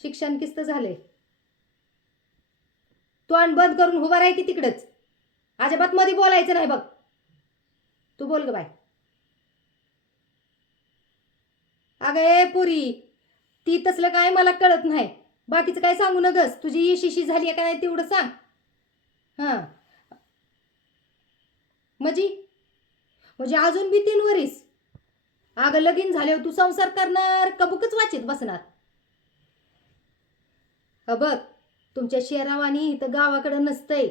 शिक्षण किस्त झालंय. तोंड बंद करून उभा राह की तिकडच. अजिबात मध्ये बोलायचं नाही बघ. तू बोल ग बाय. अगं ए पुरी, ती तसलं काय मला कळत नाही. बाकीचं काय सांगू नगस. तुझी यशिशी झाली आहे का नाही तेवढं सांग. हां म्हणजे अजून बी 3 वरीस. अगं लगीन झाल्यावर तू संसार करणार का बुकच वाचित बसणार? बघ, तुमच्या शेरावानी इथं गावाकडं नसतंय.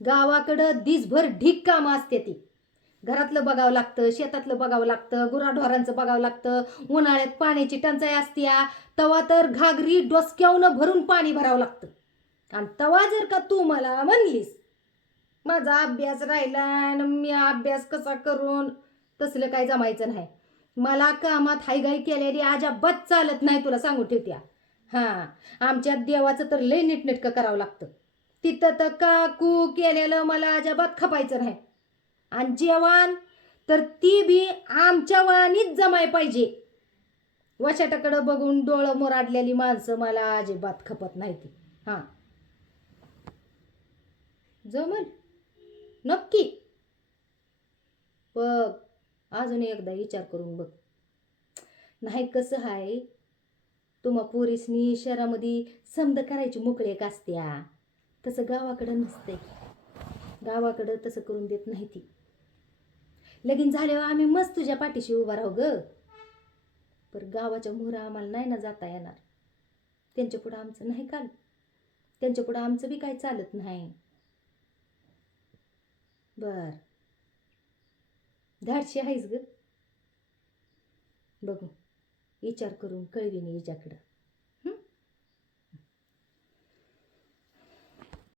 गावाकडं दिसभर ढीक कामं असते ती. घरातलं बघावं लागतं, शेतातलं बघावं लागतं, गुराढोरांचं बघावं लागतं. उन्हाळ्यात पाण्याची टंचाई असत्या, तवा तर घागरी डोसक्यावनं भरून पाणी भरावं लागतं. आणि तवा जर का तू मला म्हणलीस माझा अभ्यास राहिला आणि मी अभ्यास कसा करून, तसलं काय जमायचं नाही. मला कामात हायगाई केलेली अजिबात चालत नाही, तुला सांगू ठेवत्या. हां, आमच्या देवाचं तर लय नीटनेटकं करावं लागतं. तिथं तर काकू केलेलं मला अजिबात खपायचं नाही. आणि जेवण तर ती बी आमच्या वाणीच जमाय पाहिजे. वशाटाकडं बघून डोळं मोराडलेली माणसं मला अजिबात खपत नाही ती. हां जमल नक्की. बघ, अजून एकदा विचार करून बघ. नाही कसं आहे, तुम्हा पोरीसनी शहरामध्ये समद करायची मोकळेक असत्या, तसं गावाकडं नसतंय. गावाकडं तसं करून देत नाही ती. लगीन झाल्यावर आम्ही मस्त तुझ्या पाठीशी उभा राहू ग. पण गावाच्या मोहरा आम्हाला नाही ना जाता येणार. त्यांच्या पुढं आमचं नाही काल. त्यांच्या पुढं आमचं बी काय चालत नाही. बर, धाडशी आहेस ग. बघू, विचार करून कळवीन हिच्याकडं.